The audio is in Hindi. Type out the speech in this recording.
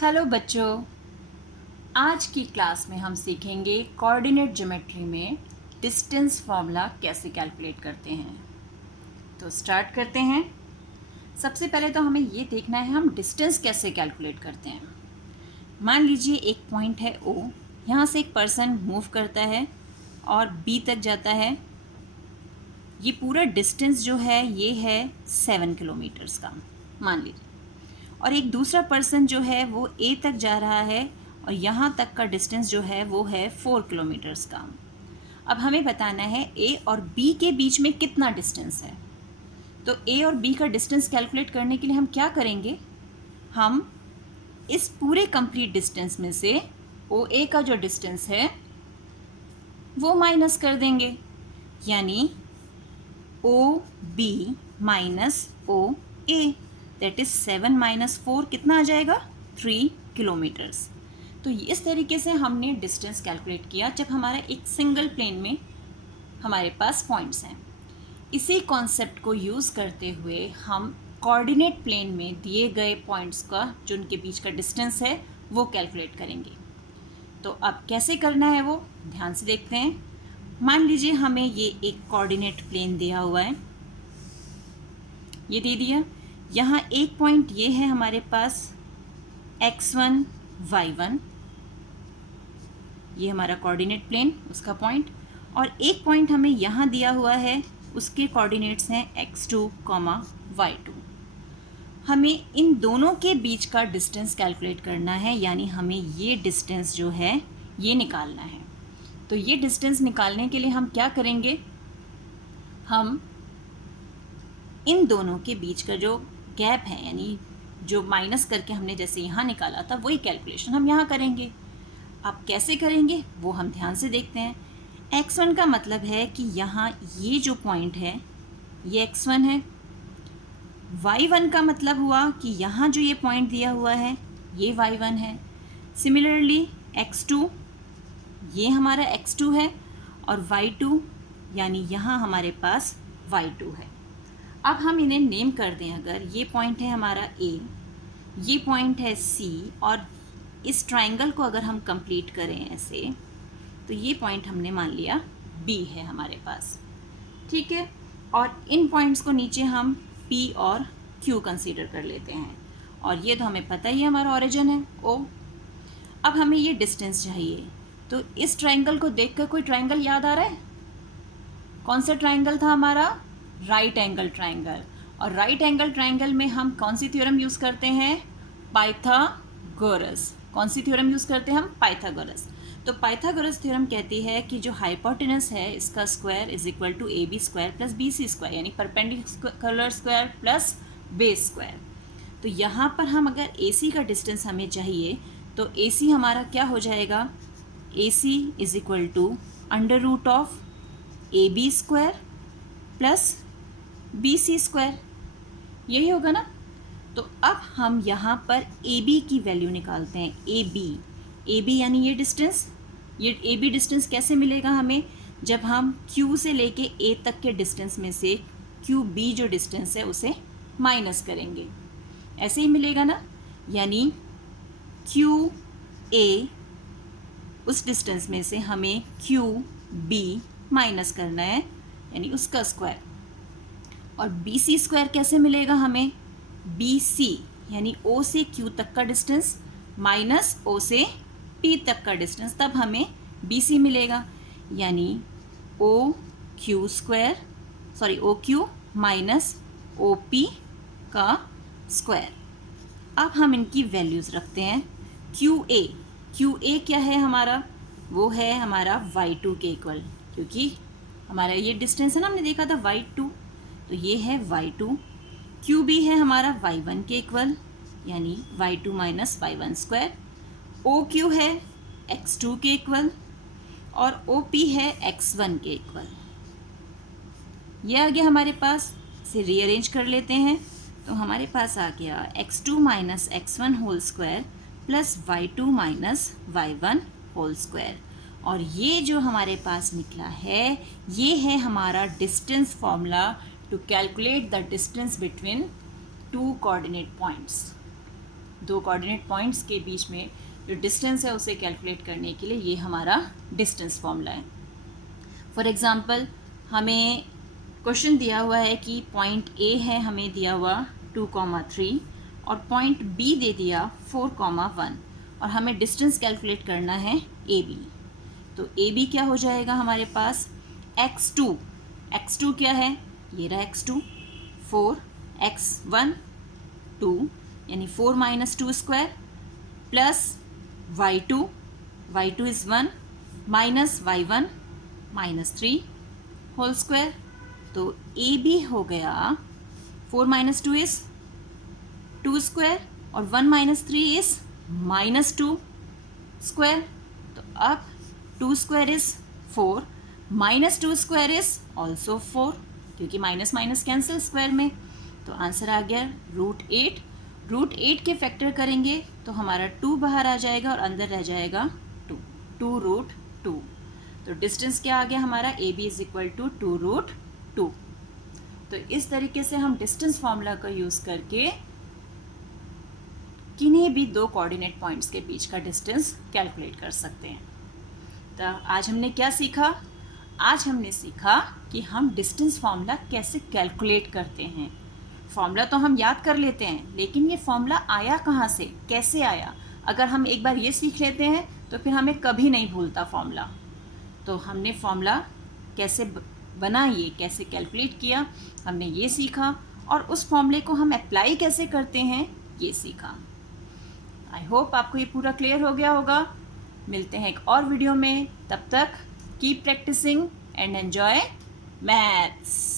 हेलो बच्चों, आज की क्लास में हम सीखेंगे कोऑर्डिनेट ज्योमेट्री में डिस्टेंस फॉर्मूला कैसे कैलकुलेट करते हैं। तो स्टार्ट करते हैं। सबसे पहले तो हमें ये देखना है हम डिस्टेंस कैसे कैलकुलेट करते हैं। मान लीजिए एक पॉइंट है ओ, यहाँ से एक पर्सन मूव करता है और बी तक जाता है। ये पूरा डिस्टेंस जो है ये है 7 किलोमीटर्स का मान लीजिए, और एक दूसरा पर्सन जो है वो ए तक जा रहा है और यहाँ तक का डिस्टेंस जो है वो है 4 किलोमीटर्स का। अब हमें बताना है ए और बी के बीच में कितना डिस्टेंस है। तो ए और बी का डिस्टेंस कैलकुलेट करने के लिए हम क्या करेंगे, हम इस पूरे कंप्लीट डिस्टेंस में से ओ ए का जो डिस्टेंस है वो माइनस कर देंगे, यानी O B minus O A, that is 7 minus 4 कितना आ जाएगा 3 किलोमीटर्स। तो इस तरीके से हमने डिस्टेंस कैलकुलेट किया जब हमारा एक सिंगल प्लेन में हमारे पास पॉइंट्स हैं। इसी कॉन्सेप्ट को यूज़ करते हुए हम कोऑर्डिनेट प्लेन में दिए गए पॉइंट्स का जो उनके बीच का डिस्टेंस है वो कैलकुलेट करेंगे। तो अब कैसे करना है वो ध्यान से देखते हैं। मान लीजिए हमें ये एक कोऑर्डिनेट प्लेन दिया हुआ है, ये दे दिया। यहाँ एक पॉइंट ये है हमारे पास x1 y1, ये हमारा कोऑर्डिनेट प्लेन उसका पॉइंट, और एक पॉइंट हमें यहाँ दिया हुआ है, उसके कोऑर्डिनेट्स हैं x2, y2। हमें इन दोनों के बीच का डिस्टेंस कैलकुलेट करना है, यानी हमें ये डिस्टेंस जो है ये निकालना है। तो ये डिस्टेंस निकालने के लिए हम क्या करेंगे, हम इन दोनों के बीच का जो गैप है, यानी जो माइनस करके हमने जैसे यहाँ निकाला था वही कैलकुलेशन हम यहाँ करेंगे। अब कैसे करेंगे वो हम ध्यान से देखते हैं। x1 का मतलब है कि यहाँ ये जो पॉइंट है ये x1 है। y1 का मतलब हुआ कि यहाँ जो ये पॉइंट दिया हुआ है ये y1 है। सिमिलरली x2, ये हमारा x2 है, और y2 यानी यहाँ हमारे पास y2 है। अब हम इन्हें नेम कर दें, अगर ये पॉइंट है हमारा A, ये पॉइंट है C, और इस ट्रायंगल को अगर हम कंप्लीट करें ऐसे, तो ये पॉइंट हमने मान लिया B है हमारे पास, ठीक है। और इन पॉइंट्स को नीचे हम P और Q कंसीडर कर लेते हैं, और ये तो हमें पता ही है हमारा ओरिजिन है O। अब हमें ये डिस्टेंस चाहिए, तो इस ट्रायंगल को देखकर कोई ट्रायंगल याद आ रहा है? कौन सा ट्रायंगल था हमारा? Right angle triangle. और राइट एंगल ट्रायंगल में हम कौन सी थ्योरम यूज़ करते हैं? पाइथागोरस। कौन सी थ्योरम यूज़ करते हैं हम? पाइथागोरस। तो पाइथागोरस थ्योरम कहती है कि जो हाइपोटेनस है इसका square is equal to A B square plus B C square, यानी perpendicular square plus base square. तो यहाँ पर हम अगर ए सी का डिस्टेंस हमें चाहिए तो ए सी हमारा क्या हो जाएगा? A C is equal to under root of A B square plus B C square, यही होगा ना। तो अब हम यहाँ पर ए बी की वैल्यू निकालते हैं। ए बी यानी ये डिस्टेंस, ये ए बी डिस्टेंस कैसे मिलेगा हमें? जब हम क्यू से लेके ए तक के डिस्टेंस में से क्यू बी जो डिस्टेंस है उसे माइनस करेंगे, ऐसे ही मिलेगा ना। यानी क्यू ए उस डिस्टेंस में से हमें क्यू बी माइनस करना है, यानी उसका स्क्वायर। और बी सी स्क्वायर कैसे मिलेगा हमें? बी सी यानी ओ से क्यू तक का डिस्टेंस माइनस ओ से पी तक का डिस्टेंस, तब हमें बी सी मिलेगा, यानी O Q square, sorry O Q minus O P का स्क्वायर। अब हम इनकी वैल्यूज़ रखते हैं। क्यू ए क्या है हमारा? वो है हमारा y2 के इक्वल, क्योंकि हमारा ये डिस्टेंस है ना, हमने देखा था y2, तो ये है y2। क्यू बी है हमारा y1 के इक्वल, यानी y2 minus y1 square. O Q है x2 के इक्वल, और ओ पी है x1 के इक्वल। ये आ गया हमारे पास। इसे रीअरेंज कर लेते हैं, तो हमारे पास आ गया x2 minus x1 whole square plus y2 minus y1 whole square. और ये जो हमारे पास निकला है ये है हमारा distance formula to calculate the distance between two coordinate points. दो कोऑर्डिनेट पॉइंट्स के बीच में जो डिस्टेंस है उसे कैलकुलेट करने के लिए ये हमारा डिस्टेंस फॉर्मूला है। फॉर एग्ज़ाम्पल हमें क्वेश्चन दिया हुआ है कि पॉइंट ए है, हमें दिया हुआ 2,3 और पॉइंट बी दे दिया 4,1 और हमें डिस्टेंस कैलकुलेट करना है ए बी। तो ए बी क्या हो जाएगा हमारे पास x2 क्या है, ये रहा x2, 4 x1 2 यानी 4 minus 2 square plus y2 is 1 minus y1 minus 3 whole square. तो ए बी हो गया 4 माइनस 2 इज़ 2 स्क्वायर और 1 माइनस 3 इज़ माइनस 2 स्क्वायर। तो अब 2 square is 4 minus 2 square is also 4 क्योंकि माइनस माइनस कैंसिल स्क्वायर में। तो आंसर आ गया √8। √8 के फैक्टर करेंगे तो हमारा 2 बाहर आ जाएगा और अंदर रह जाएगा 2√2। तो डिस्टेंस क्या आ गया हमारा, A B is equal to 2√2। तो इस तरीके से हम डिस्टेंस फॉर्मूला का यूज़ करके किन्हीं भी दो कोऑर्डिनेट पॉइंट्स के बीच का डिस्टेंस कैलकुलेट कर सकते हैं। तो आज हमने क्या सीखा, आज हमने सीखा कि हम डिस्टेंस फॉर्मूला कैसे कैलकुलेट करते हैं। फॉर्मूला तो हम याद कर लेते हैं, लेकिन ये फॉर्मूला आया कहाँ से, कैसे आया, अगर हम एक बार ये सीख लेते हैं तो फिर हमें कभी नहीं भूलता फॉर्मूला। तो हमने फॉर्मूला कैसे बना, ये कैसे कैलकुलेट किया, हमने ये सीखा और उस फॉर्मूले को हम अप्लाई कैसे करते हैं ये सीखा। आई होप आपको ये पूरा क्लियर हो गया होगा। मिलते हैं एक और वीडियो में, तब तक keep practising and enjoy maths.